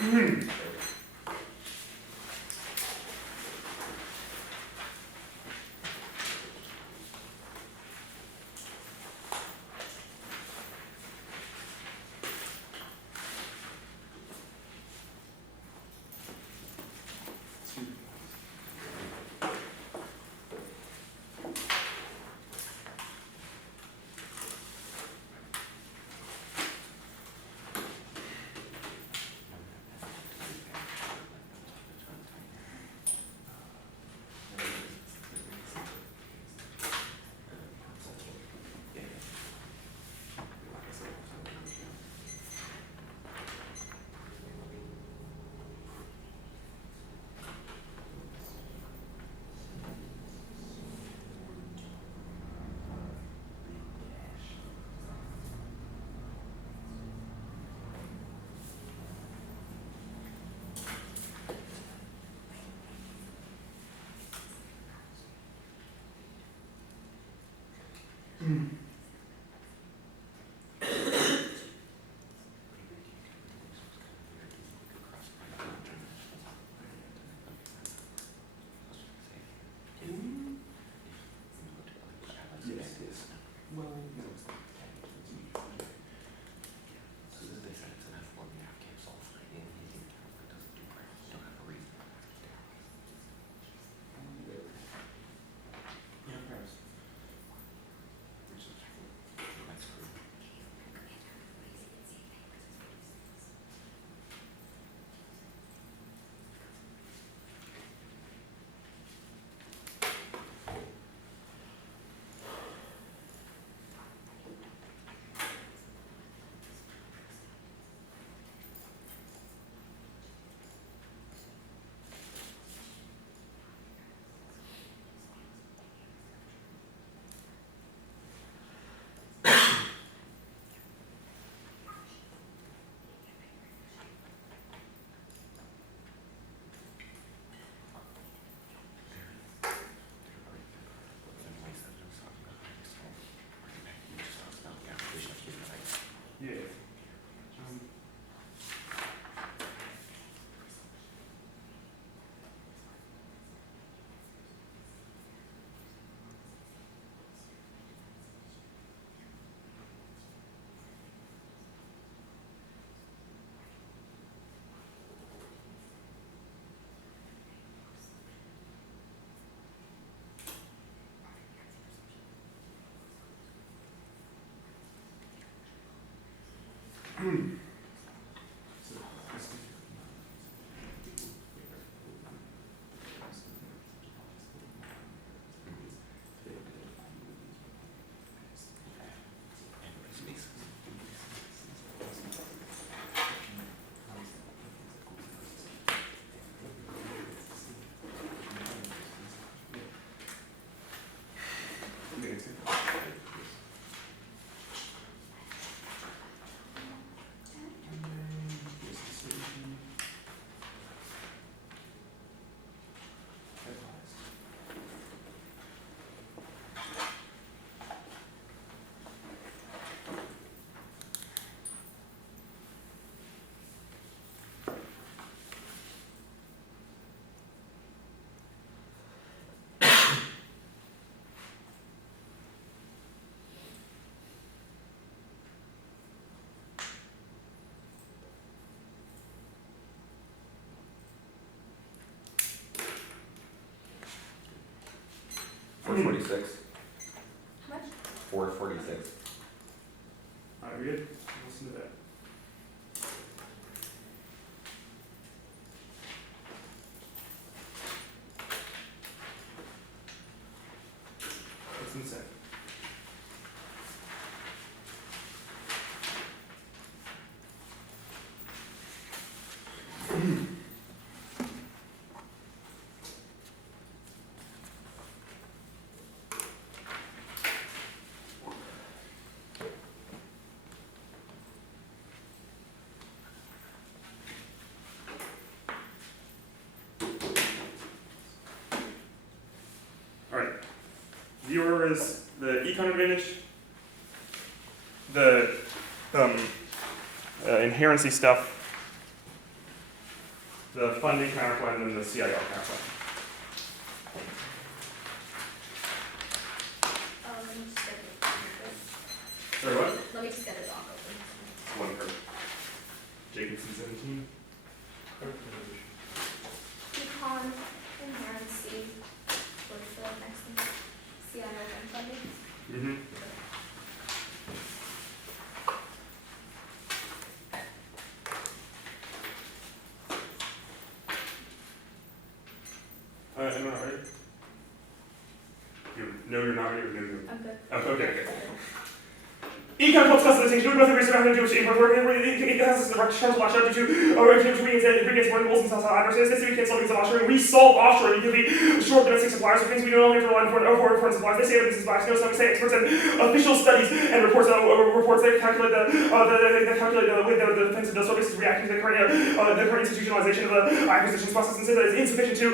Yeah. $446. How much? $446. Alright, we good? Listen to that. What's inside? Alright. Viewer is the Econ Advantage. The inherency stuff the funding counterplan, and then the CIO counterplan. Let me just get the doc open. Sorry, what? Let me just get the doc open. One card. Jacobson 17. Econ, inherency, what's the next thing? CIO and funding. Mm-hmm. I'm not ready. No, you're not ready. Or no, you're... I'm good. Oh, okay. Econ helps customization, doing nothing research having to do with import work, it has us the right terms of watch out due to ingredients, variables, and addresses. This we cancel things of offshoring. We solve offshoring because we short domestic suppliers, which means we no longer rely on foreign suppliers. They say that this is biased. No, some say experts and official studies and reports that calculate the way the defensive services reacting to the current institutionalization of the acquisitions process and say that it's insufficient to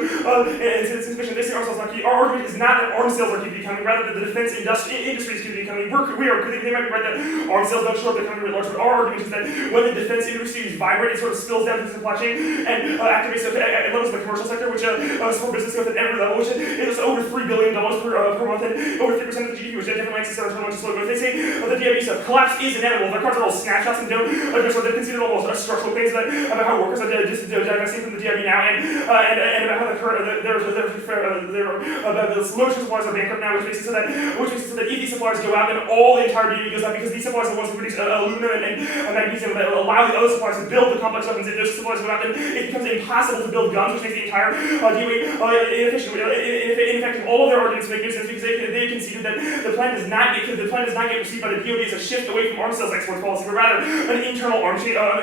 it's insufficient. They say our argument is not that arms sales are key to the economy, rather that the defense industry is key to the economy. They might be right that arms sales don't show up the economy at large, but our argument is that when the defense industry is vibrant, it sort of spills down to the supply chain and activates at levels of the commercial sector, which support business growth at every level, which is over $3 billion per month and over 3% of the GDP, which definitely makes it start to slow growth. They say the DIB stuff collapse is inevitable. Their cards are all snapshots and don't address what they consider almost structural things about how workers are just divesting from the DIB now and about how the current the solution suppliers are bankrupt now, which makes it so that if these suppliers go out, then all the entire DIB goes up because these suppliers are the ones who produce aluminum and magnesium that allow the other suppliers to build the complex weapons. If those suppliers go out, then it becomes impossible to build guns, which makes the entire DOE ineffective. All of their arguments make no sense because they conceded that the plan does not get received by the DOD as a shift away from arms sales export policy, but rather an internal change on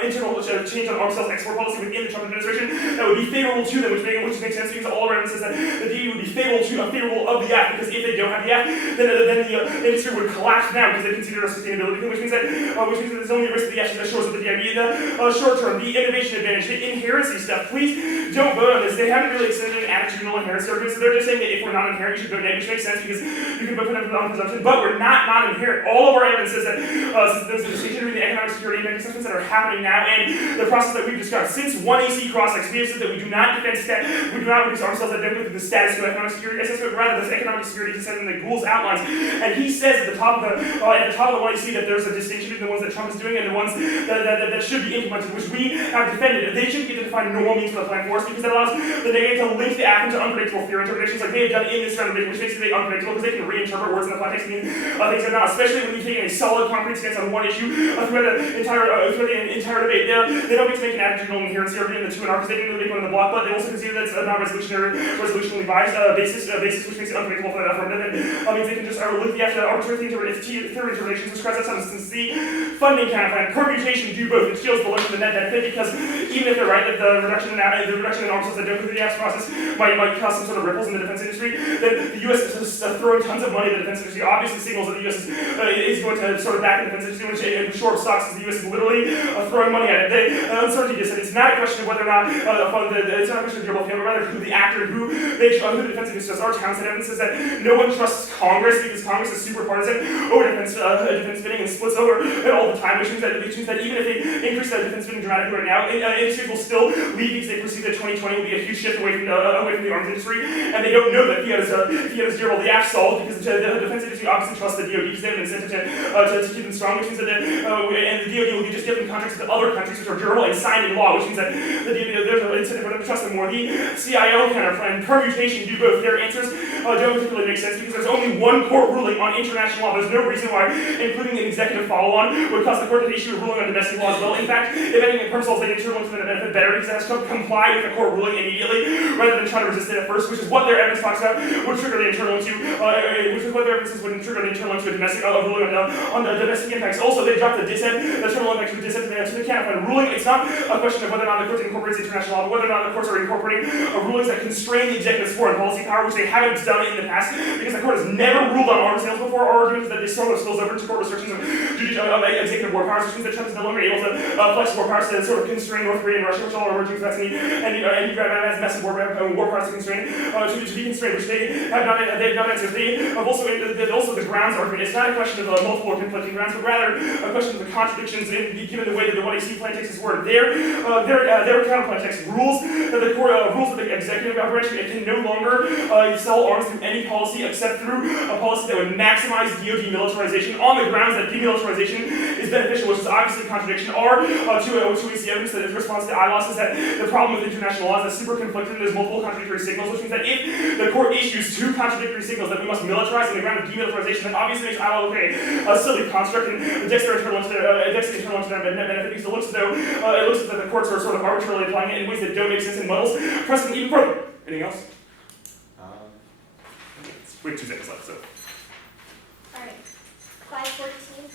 arms sales export policy within the Trump administration that would be favorable to them, which makes sense because all around says that the DOD would be favorable of the act, because if they don't have the act, then the industry would collapse now because they consider a sustainability, which means that there's only a risk that the action that shores up the DIB in the short term. The innovation advantage, the inherency stuff, please don't vote on this. They haven't really extended an attitudinal inherency argument, so they're just saying that if we're not inherent, you should vote negative, which makes sense because you can vote for them on presumption, but we're not inherent. All of our evidence says that there's a distinction between the economic security and assessments that are happening now and the process that we've described. Since 1AC cross-sex, we have said that we do not reduce arms sales that don't go through the status quo economic security assessment, rather this economic security assessment that Gould's outlines. And he says at the top of the 1AC that there's a distinction between the ones that Trump is doing and the ones that should be implemented, which we have defended. They shouldn't get to define normal means for the plan for us because that allows the negative to link the act into unpredictable fear interpretations like they have done in this round of debate, which makes it unpredictable because they can reinterpret words in the context and mean things are not, especially when you take a solid concrete stance on one issue throughout the entire debate. They don't get to make an attitudinal inherency argument in the two and R because they didn't really make one in the block, but they also consider that it's a non-resolutionally biased basis, which makes it unpredictable for that affirmative. And means they can just link the act to arbitrary theory interpretations, which describes that substance. The funding counterplan, permutation do both. It shields the limit of the net benefit because even if they're right that the reduction in arms sales that don't go through the act process might cause some sort of ripples in the defense industry, then the U.S. is throwing tons of money at the defense industry. Obviously signals that the U.S. is going to sort of back the defense industry, which in short stocks is the U.S. is literally throwing money at it. The uncertainty is that it's not a question of whether or not it's not a question of durable payment, but rather who the actor, who the defense industry does. Our Townsend evidence says that no one trusts Congress because Congress is super partisan over defense spending and splits over all the time, which means that even if they increase that defense spending dramatically right now, industries will still leave because they perceive that 2020 will be a huge shift away from the arms industry, and they don't know that Fiat is durable. The act solved because the defense industry obviously trusts the DoD because they have an incentive to keep them strong, which means that and the DoD will just give them contracts to other countries which are durable and signed in law, which means that the DoD, there's an incentive for them to trust them more. The CIO counterplan, permutation, do both. Their answers don't particularly make sense because there's only one court ruling on international law. There's no reason why including an executive follow-on would cause the court to issue a ruling on domestic law as well. In fact, if anything, purpose they determine to the benefit better because it has to comply with the court ruling immediately rather than trying to resist it at first, which is what their evidence talks about would trigger the internal into, which is what their evidence would trigger the internal into a domestic ruling on the domestic impacts. Also, they dropped the dissent, the terminal impacts with dissent to the counterplan ruling. It's not a question of whether or not the court incorporates international law, but whether or not the courts are incorporating rulings that constrain the executive's foreign policy power, which they haven't done in the past because the court has never ruled on arms sales before. Our argument is that this sort of spills over into court restrictions of executive war powers, which means that Trump is no longer able to flex war powers to sort of constrain North Korea and Russia, which all are emerging threats, and Ukraine has massive war powers to constrain, to be constrained, which they have not answered. They have also the grounds argument. It's not a question of multiple or conflicting grounds, but rather a question of the contradictions given the way that the 1AC plan takes its word. Their counterplan text rules that the court rules that the executive branch can no longer sell arms through any policy except through a policy that would maximize DoD militarization on the grounds that demilitarization is beneficial, which is obviously a contradiction. Our 2AC evidence that in response to ILOS is that the problem with international law is that super conflicted and there's multiple contradictory signals, which means that if the court issues two contradictory signals that we must militarize on the ground of demilitarization, that obviously makes ILO a silly construct, and the Dexter internal benefit because it looks as though the courts are sort of arbitrarily applying it in ways that don't make sense and muddles precedent even further. Anything else? We have 2 seconds left, so. Alright. 514.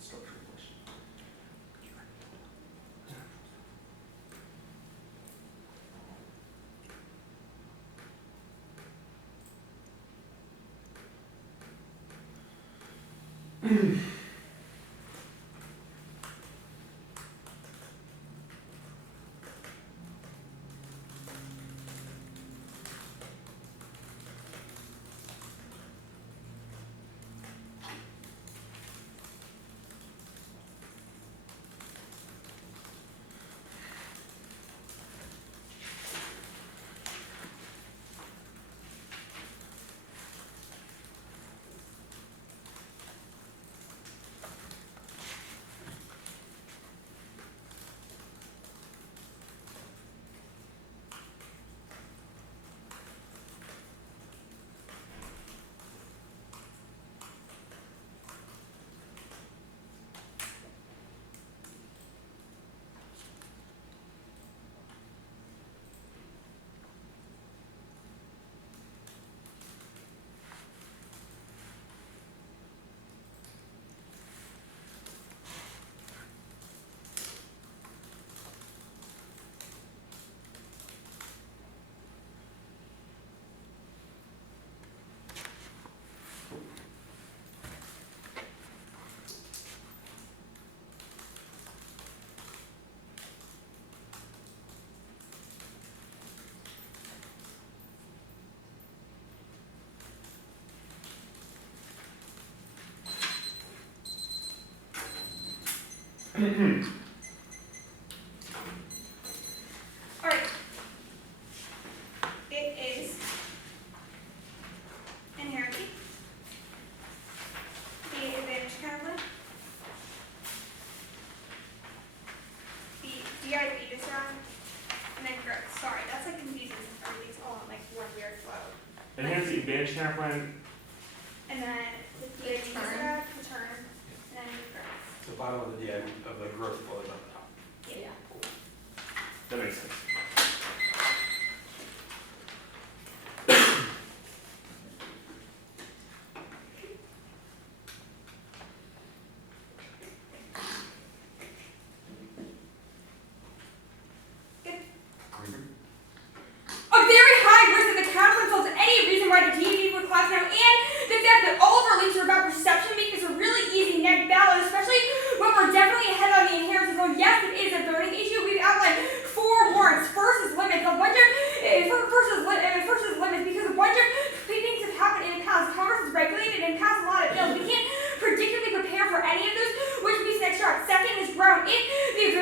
Start. Alright. It is inherency, the advantage counterplay, the DI that you just found, and then growth. Sorry, that's like confusing since everything's all in like one weird flow. Enhance the advantage counterplan. And then the DI Return. return, and then growth. So bottom of the DI of the growth flow is on the top. Yeah. That makes sense. A very high risk that the counterplay solves any reason why the DB would class now, and the fact that all of our links are about perception make this a really easy neck battle, especially when we're definitely ahead on the inheritance. So yes, it is a voting issue. We've outlined 4 warrants. First is limits. A bunch of first is limits because a bunch of things have happened in the past. Congress has regulated and passed a lot of bills. We can't predictably prepare for any of those, which means next chart. Second is grown. If they've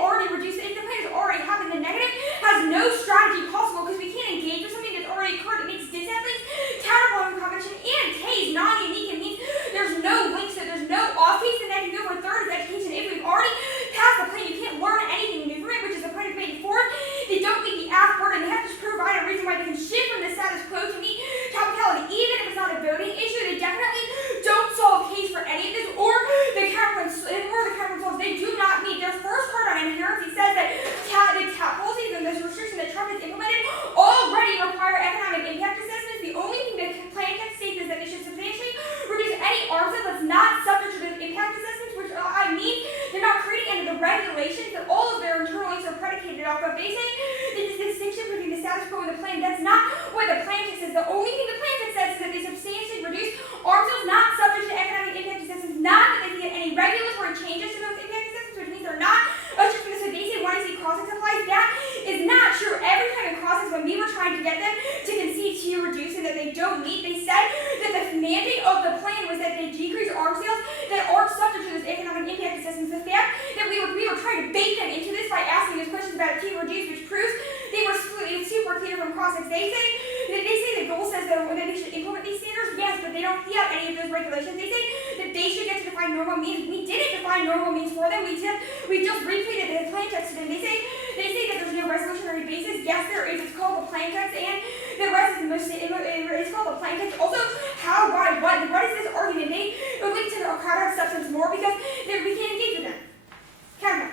already reduced it, if the plan has already happened, the negative has no strategy possible because we can't engage with something that's already occurred. It makes disathletes, counterblowing competition, and K's non-unique. It means there's no links, so there's no off case, and that can go for third is education. If we've already passed the plan, you can't learn anything new from it, which is the point of being fourth. They don't meet the ask burden. They have to provide a reason why they can shift from the status quo to meet capitality. Even if it's not a voting issue, they definitely don't solve a case for any of this, or the counterplay solves. They do not meet. Their first card on inherency says that the cap policies and this restriction that Trump has implemented already require economic impact assessments. The only thing that plan text states is that they should substantially reduce any arms that's not subject to the impact assessments, which I mean they're not creating any of the regulations that all of their internal links are predicated off of. They say there's this distinction between the status quo and the plan. That's not what the plan text says. The only thing the plan text says is that they substantially reduce arms not subject to economic impact assessments, not that they get any regulatory changes to those impact assessments, which means they're not ushered from this. So they say when I see crossings applies, that is not true. Every time in crossings, when we were trying to get them to concede to reduce and that they don't meet, they said that the mandate of the plan was that they decrease arms sales that aren't subject to those economic impact assessments. The fact that we were trying to bait them into this by asking those questions about T reduce, which proves they were super clear from crossings. They say the goal says that they should implement these standards, yes, but they don't see out any of those regulations. They say that they should get to define normal means. We didn't define normal means for them. We just repeated the plan text to them. They say that there's no resolutionary basis. Yes, there is. It's called the plan text, and the rest is it's called the plan text. Also, how, why, what is this argument? They link to the crowd of substance more because we can't engage with them. Cabinet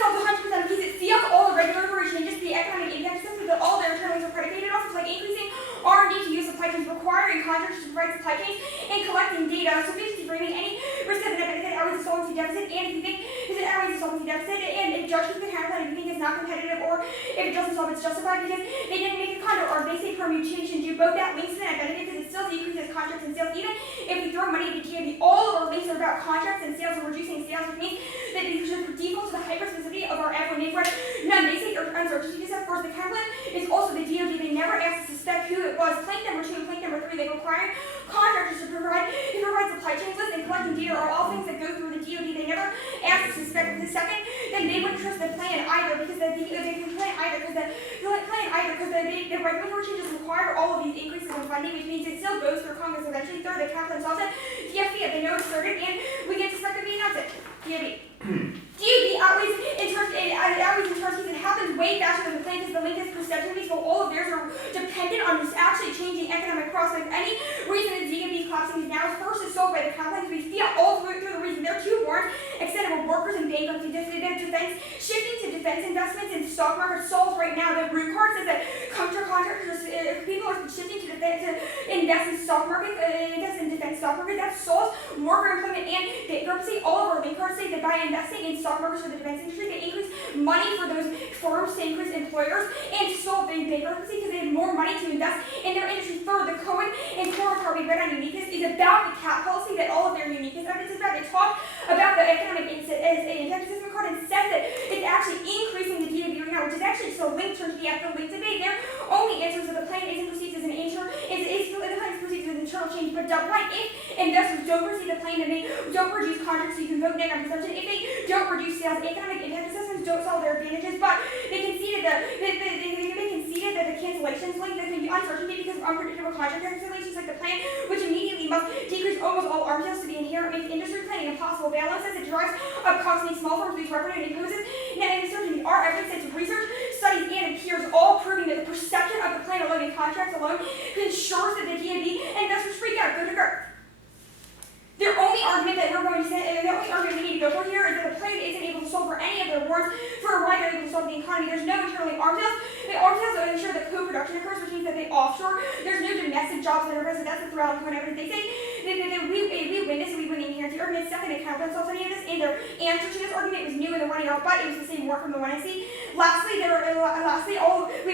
solves 100% of cases. See up all the regulatory changes to the economic impact assessment that all their internals are predicated off. It's like increasing R&D to use supply chains, requiring contractors to provide supply chains, and collecting data. So basically bringing any risk of an event that outweighs the solvency deficit, and if you think it outweighs the solvency deficit, and it judges the counterplan if you think it's not competitive, or if it doesn't solve, it's justified because they didn't make a condo, or they say permutation. Do both that links to that benefit because it still decreases contracts and sales. Even if we throw money at the GMB, all of our links are about contracts and sales or reducing sales, which means that they should default to the hyperspecificity of our F1 name. None. They say uncertainty. Of course, the counterplan is also the DOD. They never asked to suspect who it was. Plank number 2 and plank number 3, they require contractors to provide supply chain lists, and collecting data are all things that go through the DOD. They never asked to suspect the second. Then they wouldn't trust the plan either because the regulatory changes require all of these increases in funding, which means it still goes through Congress eventually. Third, the counterplan solves it. DFB, they know it's certain, and we get to suspect announce it. DOD outweighs in terms it happens way faster than the plan because the link is perception based, while all of theirs are dependent on just actually changing economic prospects. Any reason that DMB's collapsing now is first is solved by the counterplans. We see all through the reason they're too warned, except of workers and bankruptcy. Defense shifting to defense investments in stock market solves right now. The root card says that contractors, people are shifting to defense to invest in stock market, invest in defense stock market. That solves worker employment and bankruptcy. All of our link cards say that by investing in stock markets for the defense industry, they increase money for those firms to increase employers and to solve the bankruptcy because they have more money to invest in their industry. Third, the Cohen and Cohen card we read on uniqueness is about the cap policy that all of their uniqueness evidence is about. They talk about the economic impact assessment card and says that it's actually increasing the DOB right now, which is actually just a link to the after link debate. Their only answer is that the plan isn't perceived as an internal, the plan is perceived as an internal change, but right, if investors don't proceed the plan and they don't reduce contracts so you can vote negative consumption. If they don't reduce sales, economic impact assessments don't solve their advantages, but they conceded that the cancellations link that can be uncertainty because of unpredictable contract cancellations like the plan, which immediately must decrease almost all arm sales to be inherent, makes industry planning impossible. Balances it drives up costs, makes small firms lose revenue, and imposes net uncertainty. Our evidence, research, studies, and peers all proving that the perception of the plan alone and contracts alone ensures that the DNB investors freak out, go to GERT. The only argument that we're going to say, the only argument we need to go for here is that the plan isn't able to solve for any of their warrants for why they're able to solve the economy. There's no internally arm sales. The arm sales don't ensure that co-production occurs, which means that they offshore. There's no domestic jobs that are present. That's the throughout code evidence. They say that we win this and we win the inherency argument. Second, they can't solve any of this, and their answer to this argument was new in the one out, but it was the same work from the one I see. Lastly, we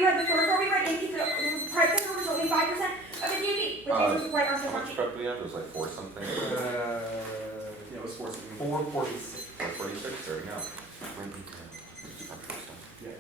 read the third part. We read the price sector was only 5% of the DNB, which is right arm How much sales. prep do we have? It was like 4 something. Yeah, it was 446. 446. 446, there we go. Yeah.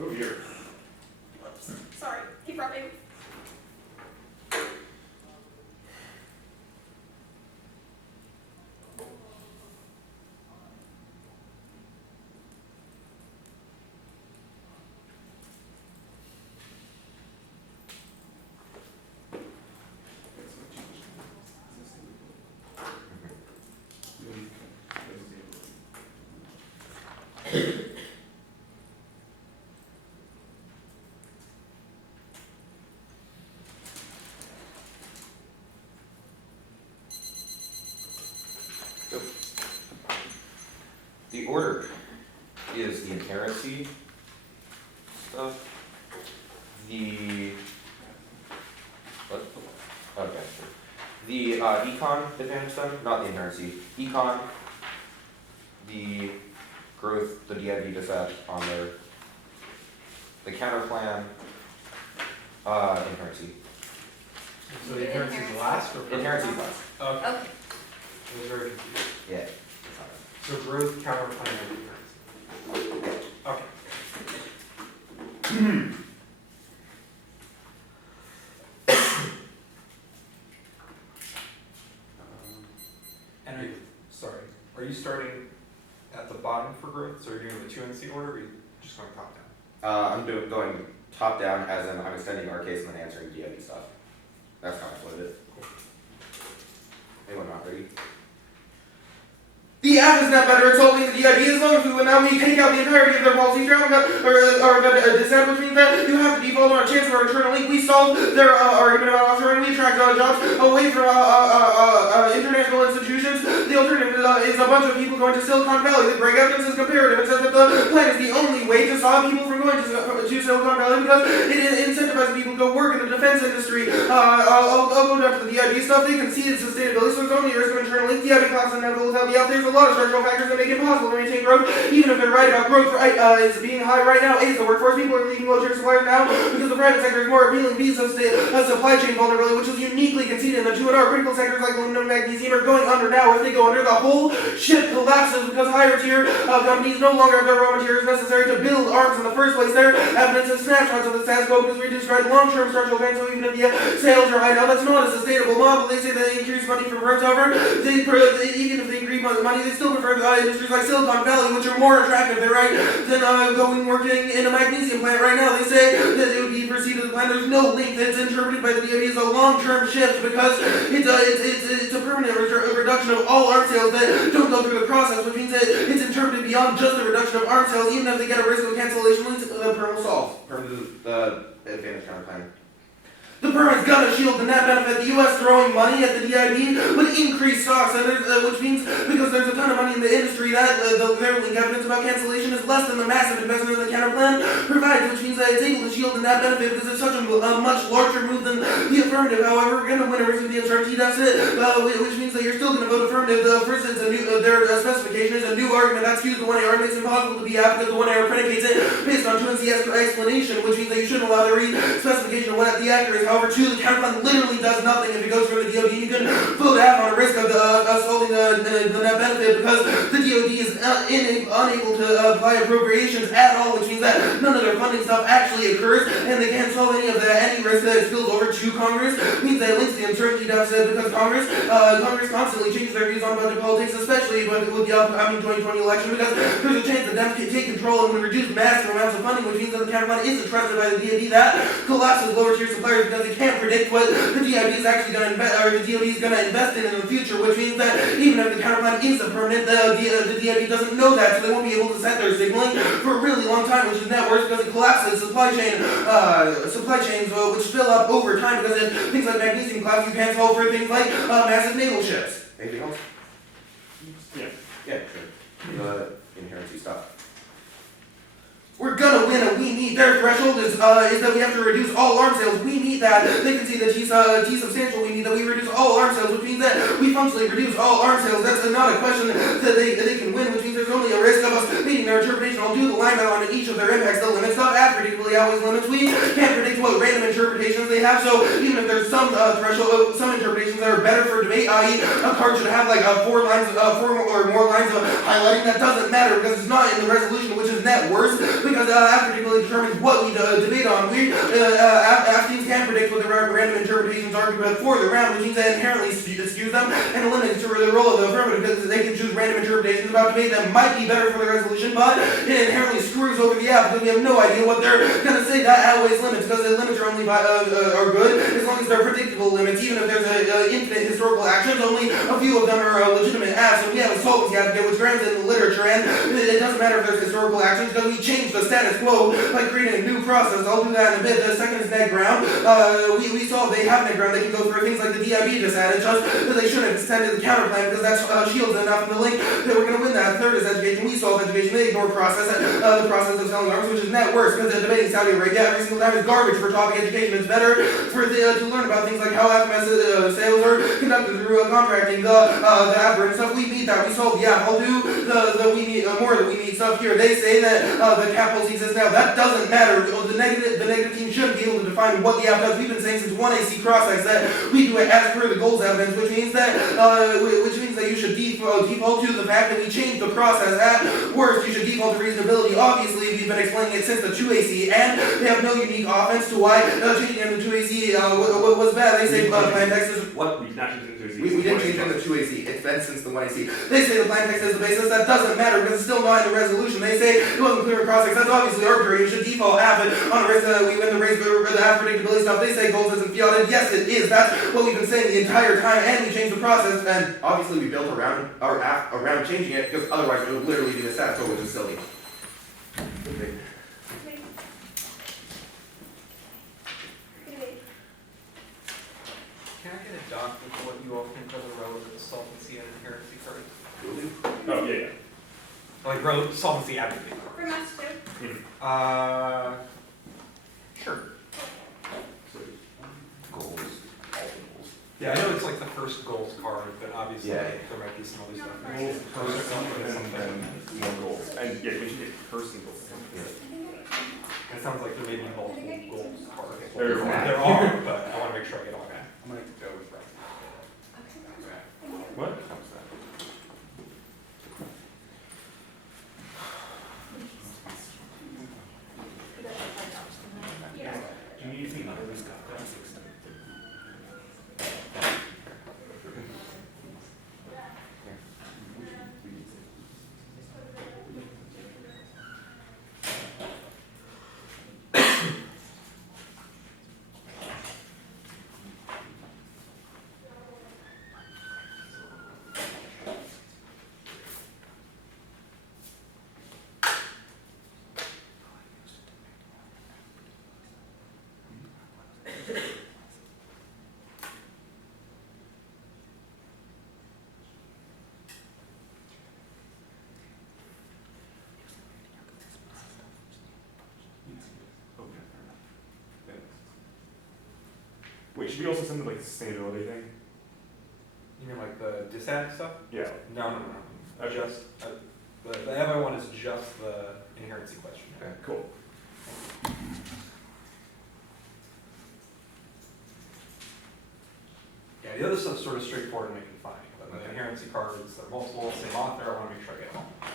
Oh dear. Whoops. Sorry. Keep rubbing. The order is the inherency stuff, the, what? Okay, sure. The econ advantage stuff, not the inherency, econ, the growth, the DIV disatt on there, the counter plan, inherency. So the inherency is last or? Inherency last, Okay. Okay. I was very confused. yeah. So growth, counter plan, and inherency. Okay. And are you starting at the bottom for growth? So you're doing the 2 NC order, or are you just going top down? I'm going top down, as in I'm extending our case and then answering DIV stuff. That's kind of what it is. Anyone not ready? The app is not better at solving the DIV as long as we now we take out the entirety of their policy trap or dissent, which means that you have to default on a chance of our internal link. We solve their argument about offshore and we attract jobs away from international institutions. The alternative is a bunch of people going to Silicon Valley. The break evidence is comparative and says that the plan is the only way to stop people from going to Silicon Valley because it incentivizes people to go work in the defense industry. I'll go down to the DIV stuff. They conceded sustainability, so it's only a risk of internal link. DIV classes and never without the out. There's a lot of structural factors that make it impossible to maintain growth, even if they're right about growth is being high right now. A is the workforce. People are leaving low-tier suppliers now because the private sector is more appealing. B is supply chain vulnerability, which is uniquely conceded in the 2 and R. Critical sectors like aluminum and magnesium are going under now. If they go under, the whole ship collapses because higher-tier companies no longer have the raw materials necessary to build arms in the first place. There evidence of snapshots of the status quo because we described long-term structural events, so even if the sales are high now, that's not a sustainable model. They say that they increase money for firms, however, even if they increase money, they still prefer industries like Silicon Valley, which are more attractive, they're right, than going working in a magnesium plant right now. They say that it would be perceived as a plan. There's no link that's interpreted by the DoD as a long-term shift because it's a permanent reduction of all arms sales that don't go through the process, which means that it's interpreted beyond just the reduction of arms sales. Even if they get a risk of cancellation, the perm will solve. Perm is the advantage counter plan. The perm is gonna shield the net benefit. The U.S. throwing money at the DIV would increase stocks, and which means because there's a ton of money in the industry that the link evidence about cancellation is less than the massive investment in the counter plan provides, which means that it's able to shield the net benefit because it's such a much larger move than the affirmative. However, we're gonna win a risk of the uncertainty deficit, which means that you're still gonna vote affirmative. First, it's a new their specification is a new argument that skews the 1A argument. Makes it impossible to be apt because the 1A predicates it based on 2NC's explanation, which means that you shouldn't allow the specification of what the actor is. However, 2, the counter plan literally does nothing if it goes from the DoD. You can vote F on a risk of solving the net benefit because the DoD is unable to apply appropriations at all, which means that none of their funding stuff actually occurs, and they can't solve any risk that spills over to Congress. It means that it links the uncertainty deficit because Congress constantly changes their views on budget politics, especially with the upcoming 2020 election, because there's a chance that Dems can take control and reduce massive amounts of funding, which means that the counter plan isn't trusted by the DoD. That collapses lower tier suppliers because they can't predict what the DIV is actually going to invest, or the DoD is going to invest in the future, which means that even if the counter plan is a permanent, the DIV doesn't know that, so they won't be able to set their signaling for a really long time, which is net worse because it collapses supply chains which fill up over time because if things like magnesium collapse, you can't solve for things like massive naval ships. Anything else? Yeah. Yeah, sure. The inherency stuff. We're gonna win and we meet their threshold is that we have to reduce all arms sales. We meet that. They can see that T substantial. We mean that we reduce all arms sales, which means that we functionally reduce all arms sales. That's not a question that they can win, which means there's only a risk of us meeting their interpretation. I'll do the line by line in each of their impacts. The limit stuff as predictably always limits. We can't predict what random interpretations they have, so even if there's some threshold, some interpretations that are better for debate, i.e. a card should have like 4 or more lines of highlighting, that doesn't matter because it's not in the resolution, which is net worse, because predictably ultimately determines what we debate on. We teams can predict what the random interpretations are for the round, which means that inherently skews them and eliminates the role of the affirmative because they can choose random interpretations about debate that might be better for the resolution, but it inherently screws over the app because we have no idea what they're gonna say. That outweighs limits because the limits are only are good as long as they're predictable limits. Even if there's infinite historical actions, only a few of them are legitimate apps. So we have a solvency advocate, which grants in the literature, and it doesn't matter if there's historical actions because we change the status quo by creating a new process. I'll do that in a bit. The second is net ground. We saw they have net ground. They can go for things like the DIB just added, just that they shouldn't extend to the counterplan because that shields enough in the link that we're going to win that. Third is education. We solve education. They ignore process, the process of selling arms, which is net worse because they're debating Saudi Arabia every single time is garbage for topic education. It's better for to learn about things like how FMS sales are conducted through contracting, the advert and stuff. We meet that. We solve the app. I'll do the we need more that we need stuff here. They say that the cap policy exists now. That doesn't matter. The negative team shouldn't be able to define what the app does. We've been saying since 1AC cross-X that we do it as per the goals evidence, which means that you should default to the fact that we changed the process. At worst, you should default to reasonability. Obviously, we've been explaining it since the 2AC, and they have no unique offense to why changing it to 2AC was bad. They say plan text is what we not changed it to 2AC. we didn't change it to 2AC. It's been since the 1AC. They say the plan text is the basis. That doesn't matter because it's still not in the resolution. They say it wasn't clear in cross-X. That's obviously arbitrary. You should default half it on a race we win the race, but the half predictability stuff. They say goals isn't fielded. Yes, it is. That's what we've been saying the entire time, and we changed the process. And obviously, we built around our app around changing it because otherwise it would literally be the stats, which is silly. Can I get a doc with what you all think are the relevant solvency and inherency cards? Oh, yeah. Like solvency advocate For cards. us too. Sure. Goals. Yeah, I know it's like the first goals card, but obviously Yeah. there might be some other stuff. Goals, and more goals. And yeah, we should get person goals. It sounds like there may be multiple goals cards. There There are, but I want to make sure I get all that. I'm gonna go with that. What? Do you think others got that? Wait, should we also send the like sustainability thing? You mean like the disad stuff? Yeah. No. Just the other one is just the inherency question. Okay, cool. Yeah, the other stuff's sort of straightforward and making fine. But the inherency cards, they're multiple, same author, I want to make sure I get them all.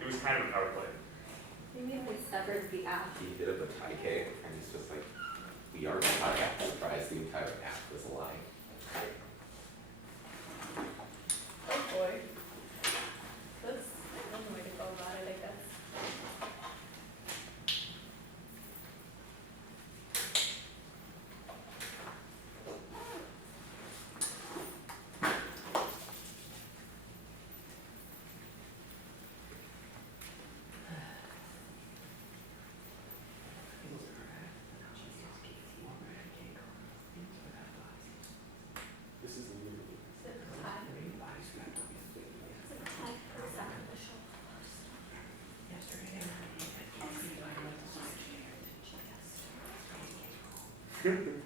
It was kind of a power play. Maybe if we severed the app. He did it with Thai cake, and he's just like, we are Thai app, surprised the entire app was a lie. Oh boy. That's one way to go about it, I guess. This is literally. Is it a tie? Is it a tie for sacrificial? Good.